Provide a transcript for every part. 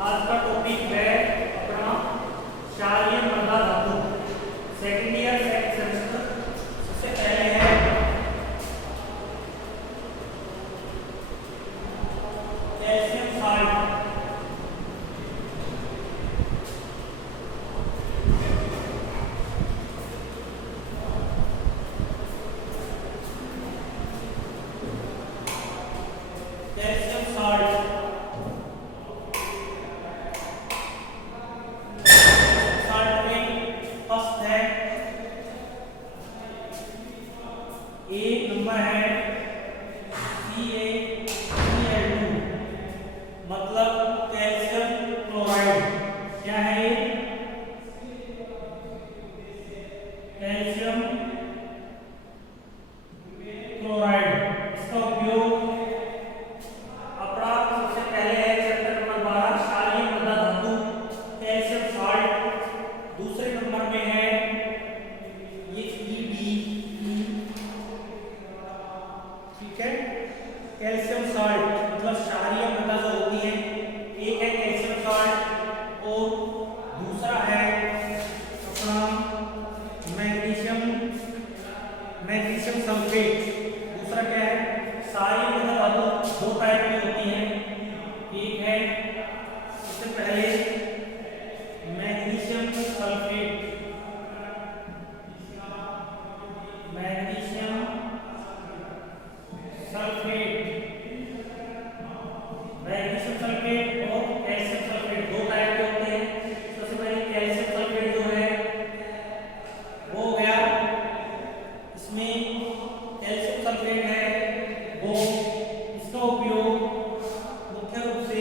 आज का टॉपिक है अपना क्षारीय मृदा धातु, सेकेंड ईयर सेकंड सेमेस्टर। सबसे पहले है कैल्शियम साल्ट। कैल्शियम साल्ट एक नंबर है CaCl2, मतलब कैल्शियम क्लोराइड। क्या है ये? Calcium chloride. इसका उपयोग अपना सबसे पहले है चैप्टर नंबर 12 क्षारीय मृदा धातु कैल्शियम साल्ट। दूसरे नंबर में है ये ED, ठीक है, कैल्शियम साल्ट मतलब क्षारीय मृदा जो होती है, एक है कैल्शियम साल्ट और दूसरा है अपना मैग्नीशियम सल्फेट। दूसरा क्या है? क्षारीय मृदा धातु दो टाइप की होती है, एक है सबसे पहले मैग्नीशियम सल्फेट, मैग्नीशियम सल्फेट और कैल्शियम सल्फेट दो टाइप के होते हैं। सबसे पहले कैल्शियम सल्फेट जो है वो हो गया, इसमें कैल्शियम सल्फेट है वो, इसका उपयोग मुख्य रूप से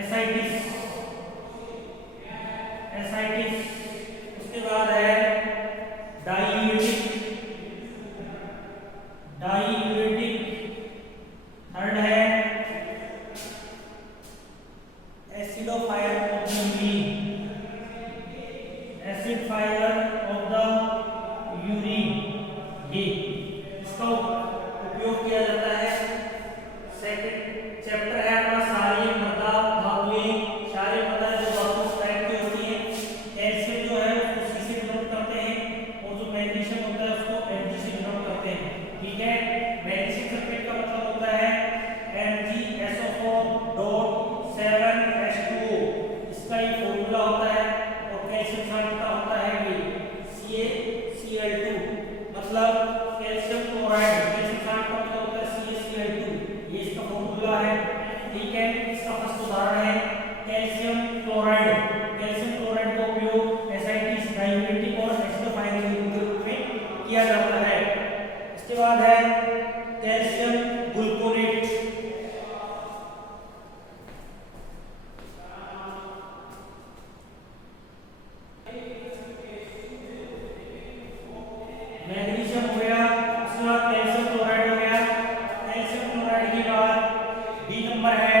एसाइटिस, उसके बाद है डाइयूरेटिक, थर्ड है एसिडोफायर ऑफ द यूरिन, ये इसका उपयोग किया जाता है। सेकंड चैप्टर है अपना क्षारीय मृदा धातुएं। क्षारीय मृदा जो धातु टाइप की होती है, कैल्शियम जो है उसको C से डिनोट करते हैं और जो मैग्नीशियम होता है उसको Mg से डिनोट करते हैं, ठीक है। मैग्नीशियम सल्फेट का मतलब होता है MgSO4.7H2O, इसका ये फॉर्मूला होता है। और कैल्शियम साल्ट का होता है ये CaCl2, मतलब कैल्शियम क्लोराइड। कैल्शियम साल्ट का मतलब होता है CaCl2, ये इसका फॉर्मूला है, ठीक है। इसका फर्स्ट उदाहरण है कैल्शियम क्लोराइड। कैल्शियम क्लोराइड का उपयोग एसाइटिस, डाइयूरेटिक और एसिडोफायर के रूप में किया जाता है। इसके बाद है कैल्शियम गुल्कोनेट, मैग्नीशियम हो गया, उसके बाद कैल्शियम क्लोराइड हो गया। कैल्शियम क्लोराइड के बाद डी नंबर है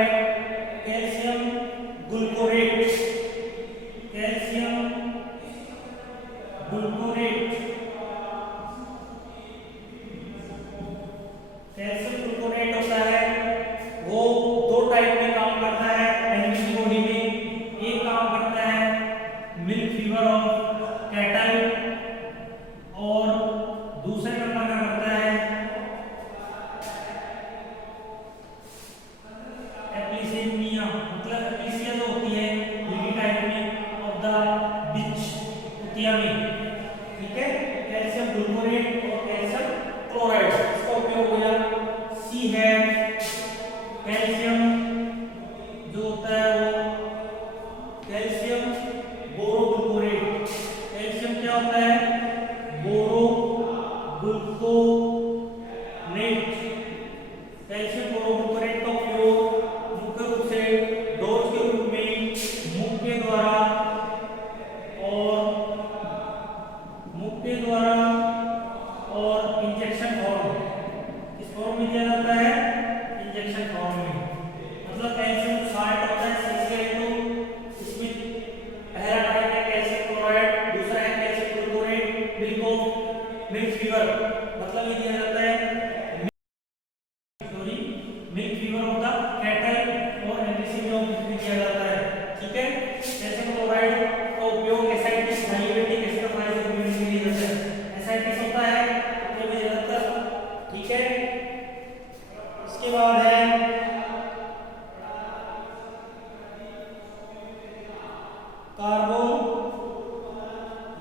कार्बोन,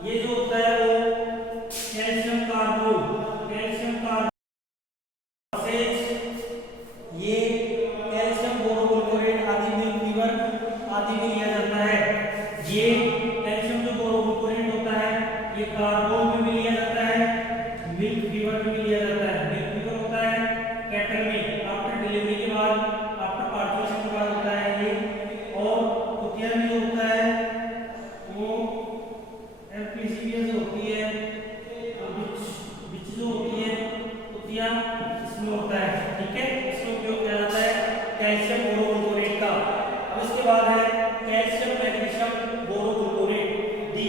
ये जो होता है वो कैल्शियम कार्बोन, कैल्शियम कार्बोन, ये कैल्शियम बोरोगुल्कोरेट आदि मिल्क फीवर आदि में लिया जाता है। ये कैल्शियम जो बोरोगुल्कोरेट होता है ये कार्बोन में भी लिया जाता है, मिल्क फीवर में भी लिया जाता है। मिल्क फीवर होता है कैटल में आफ्टर डिलीवरी के बाद, आफ्टर पार्टुलेशन के बाद होता है ये। और कुतिया में जो होता है वो एमपीसीबीएस होती है, बिच जो होती है कुतिया इसमें होता है, ठीक है। इसमें उपयोग किया जाता है कैल्शियम बोरोगुल्कोरेट का। अब इसके बाद है कैल्शियम मैग्नीशियम बोरोगुल्कोरेट डी।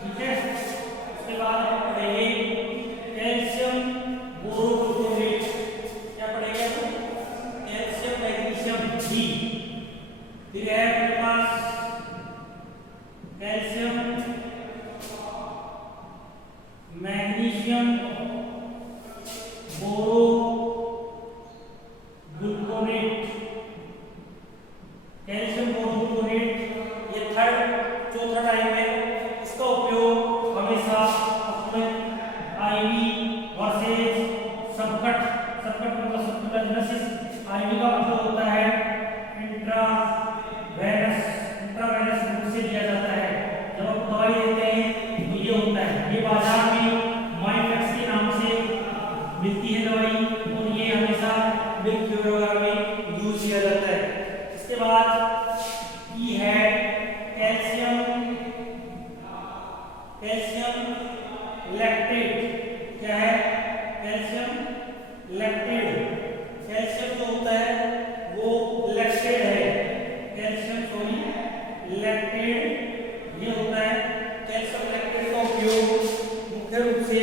ठीक है, उसके बाद हम पढ़ेंगे कैल्शियम बोरोगुल्कोरेट, क्या पढ़ेंगे तो कैल्शियम मैग्नीशियम डी। फिर है अपने पास कैल्शियम मैग्नीशियम बोरोगुल्कोरेट, कैल्शियम बोरोगुल्कोरेट ये थर्ड चौथा टाइप है। इसका उपयोग हमेशा अपने आईवी वर्सेस सबकट, सबकट मतलब सबकटनेसिस, आईवी का मतलब होता है इंट्रावेनस, इंट्रावेनस रूप से दिया जाता है। जब आप दवाई देते हैं तो ये होता है, ये बाजार में माइफेक्स के नाम से मिलती है दवाई, और ये हमेशा मिल्क फीवर वगैरह में यूज किया जाता है। इसके बाद ई है कैल्शियम, कैल्शियम लैक्टेट। क्या है? Calcium lactate. कैल्शियम जो होता है वो लैक्टेट है, कैल्शियम सॉरी लैक्टेट ये होता है। कैल्शियम लैक्टेट का उपयोग मुख्य रूप से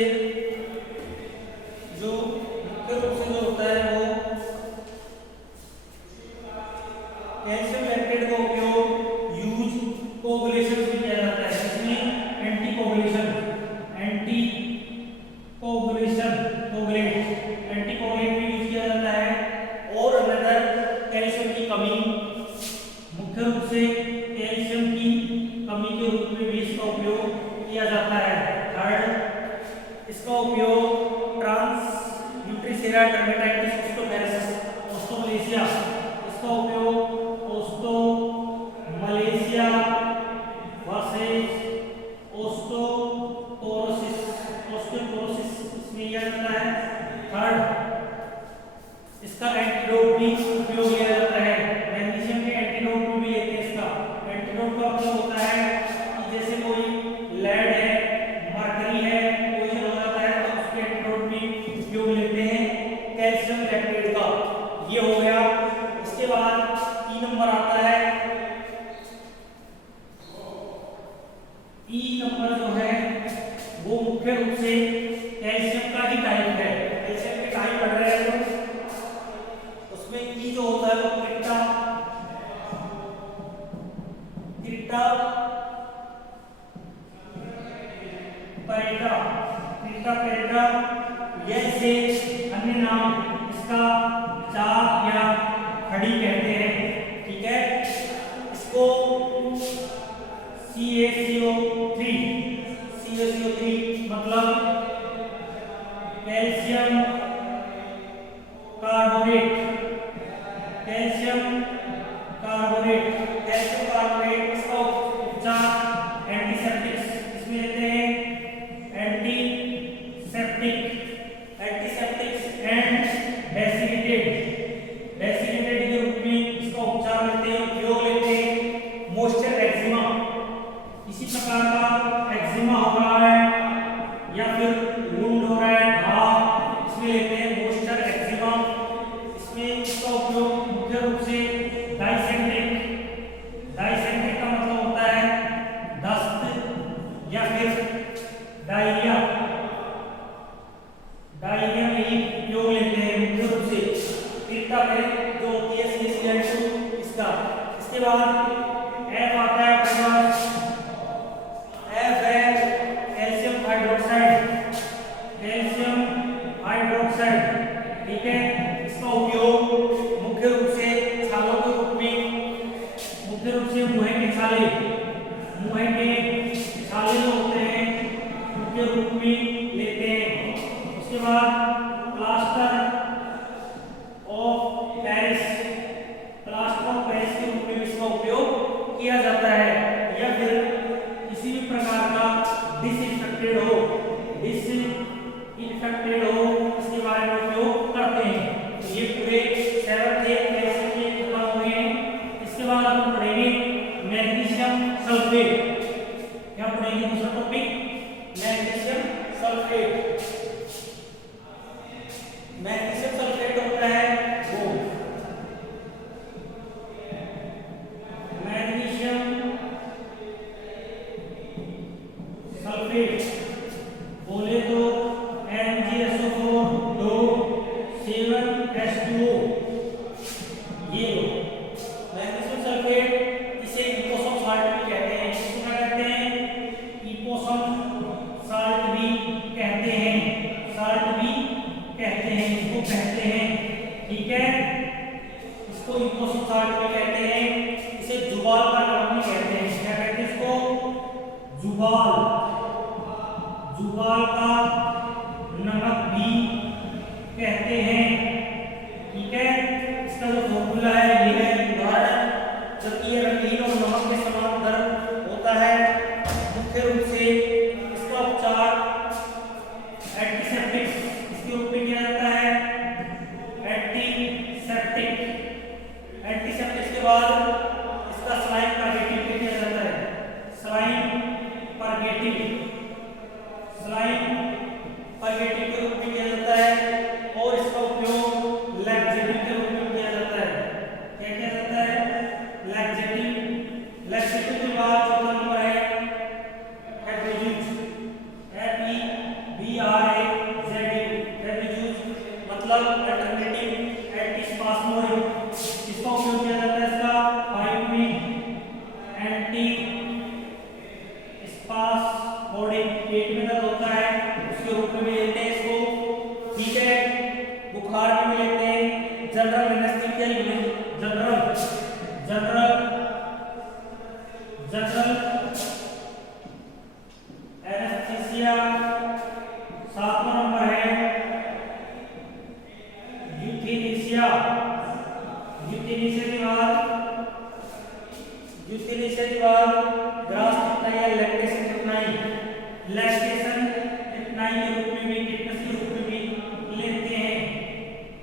जो होता है वो कैल्शियम लैक्टेट का उपयोग यूज कोगुलेशन में किया जाता है। इसमें एंटी कोगुलेशन, एंटी कोगुलेट में यूज किया जाता है। और अनदर कैल्शियम की कमी, मुख्य रूप से कैल्शियम की कमी के रूप में भी इसका उपयोग किया जाता है। थर्ड, इसका उपयोग ट्रांस न्यूट्रीसेरा डर्मेटाइटिस ओस्टोमेरेसिस ओस्टोमलेशिया, इसका उपयोग ओस्टोमलेशिया वर्सेस ओस्टोपोरोसिस, ओस्टियोपोरोसिस इसमें लिया जाता है। थर्ड, इसका एंटीडोट भी उपयोग लिया जाता है। मैग्नीशियम के एंटीडोट में भी लेते हैं इसका। एंटीडोट का मतलब होता है कि जैसे कोई लेड है, मरकरी है, पॉइजन हो जाता है तो उसके एंटीडोट में उपयोग लेते हैं कैल्शियम लैक्टेट का। ये हो गया। इसके बाद 3 नंबर आता है, ई नंबर जो है वो मुख्य रूप से कैल्शियम का ही टाइप है। कैल्शियम के टाइप पढ़ रहे हैं तो उसमें ई जो होता है वो क्रिप्टा पेरेटा, यह से अन्य नाम इसका चाक या खड़ी कहते हैं, ठीक है। इसको CaCO3 मतलब कैल्शियम कार्बोनेट, इसका उपचार एंटीसेप्टिक्स इसमें लेते हैं, एंटीसेप्टिक्स एंड डेसिकेटेड के रूप में इसका उपचार लेते हैं, उपयोग लेते हैं। मॉइस्चर एक्जिमा, इसी प्रकार का एक्जिमा हो रहा है या फिर वुंड हो रहा है, घाव, इसमें लेते हैं मॉइस्चर एक्जिमा। इसमें इसका उपयोग मुख्य रूप से डाइसेंट्रिक का मतलब होता है दस्त या फिर डायरिया में ही उपयोग लेते हैं मुख्य रूप से। पित्ता में जो होती है CaCl2 इसका। इसके बाद F आता है अपने पास, F है कैल्शियम हाइड्रोक्साइड, ठीक है। इसका उपयोग मुख्य इसको कहते हैं, ठीक है, इसको इकोसम साल्ट में कहते हैं। इसे जुबाल का नमक भी कहते हैं। क्या कहते हैं इसको? जुबाल, जुबाल का नमक भी कहते हैं, ठीक है। इसका जो फॉर्मूला है ये है उदाहरण, जबकि ये रंगीन और नमक के समान गर्म होता है। मुख्य रूप से इसका उपचार एंटीसेप्टिक इसके रूप में किया जाता है। एंटीसेप्टिक, एंटीसेप्टिक के बाद इसका सलाइन परगेटिव पे किया जाता है। सलाइन परगेटिव, सलाइन परगेटिव के रूप में किया जाता है और इसका उपयोग लैक्सेटिव के रूप में किया जाता है। क्या किया जाता है? लैक्सेटिव। लैक्सेटिव के बाद चौथा नंबर है हेड्रोजूज, FEBRAZU, हेड्रोजूज मतलब अल्टरनेटिव एंटीस्पास्मोडिक। इसका उपयोग किया जाता है इसका पाइप में एंटी स्पास्मोडिक, पेट में दर्द होता है उसके रूप में भी लेते हैं इसको, ठीक है। बुखार में भी लेते हैं। General anaesthesia, general general general anaesthesia. सातवां नंबर है यूथेनेसिया। यूथेनेसिया के बाद, यूथेनेसिया के बाद ग्रास ट्रिपनाई या लैक्टेशन ट्रिपनाई, लैक्टेशन ट्रिपनाई के रूप में भी, टिटनेस के रूप में भी लेते हैं,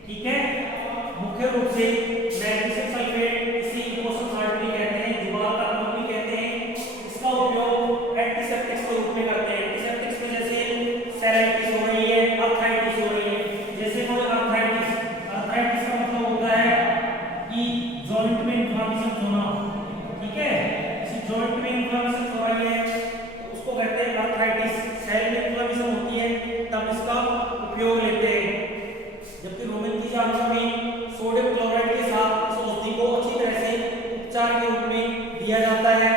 ठीक है। मुख्य रूप से मैग्नीशियम सल्फेट इसे इकोसम साल्ट भी कहते हैं, जुबाल का नमक भी कहते हैं। इसका उपयोग एंटीसेप्टिक्स के रूप में करते हैं। एंटीसेप्टिक्स में जैसे सेरेटिस हो रही है, अर्थराइटिस हो रही है। जैसे कोई अर्थराइटिस, अर्थराइटिस का मतलब होता है कि जॉइंट में इन्फ्लेमेशन होना, ठीक है। इस जॉइंट में इन्फ्लेमेशन हो रही है तो उसको कहते हैं अर्थराइटिस। सेल में इन्फ्लेमेशन होती है तब इसका उपयोग लेते हैं। जबकि रोमन की जानवर में सोडियम क्लोराइड के साथ इस औषधि को अच्छी तरह से उपचार के रूप में दिया जाता है,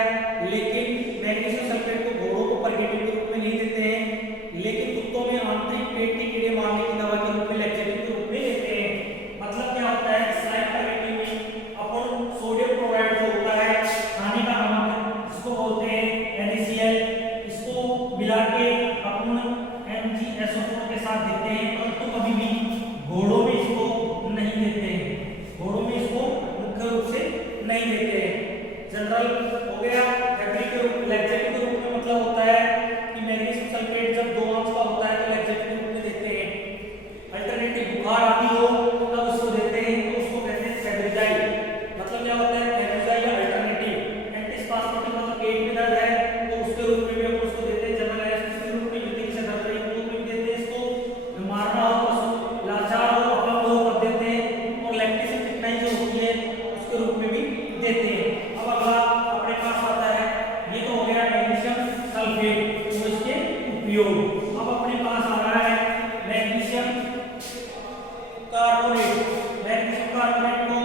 लेकिन मैग्नीशियम सल्फेट को घोड़ों को परगेटिव के रूप में नहीं देते हैं, लेकिन कुत्तों में आंतरिक पेट के कीड़े मारने की दवा के रूप में, लैक्सेटिव के रूप में लेते हैं। मतलब क्या होता है? सलाइन परगेटिव में अपन सोडियम क्लोराइड जो होता है खाने का नमक, इसको बोलते हैं NaCl, इसको मिला के अपन MgSO4 के साथ देते हैं, परंतु कभी भी घोड़ों में इसको नहीं देते हैं, घोड़ों में इसको मुख्य रूप से नहीं देते हैं। जनरल हो गया। फैब्रिक के रूप, लैक्सेटिव के रूप में मतलब होता है कि मैग्नीशियम सल्फेट जब 2 अंश का होता है तो लैक्सेटिव के रूप में देते हैं। अल्टरनेटिव बुखार आदि हो तब उसको देते हैं, तो उसको कहते हैं फेब्रिजाइल। मतलब क्या होता है? फेब्रिजाइल या अल्टरनेटिव। एंटीस्पास्मोडिक मतलब पेट में दर्द है तो उसके रूप में भी हम उसको देते हैं। जनरल एनेस्थीसिया के रूप में, यूथेनेसिया से दर्द है तो भी देते हैं इसको। मारना हो तो लाचार हो, अपंग हो तब देते हैं। और लैक्टेशन ट्रिपनाई जो होती है उसके रूप में भी देते हैं। अब अगला अपने पास आता है, ये तो हो गया मैग्नीशियम सल्फेट और इसके उपयोग। अब अपने पास आ रहा है मैग्नीशियम कार्बोनेट। मैग्नीशियम कार्बोनेट को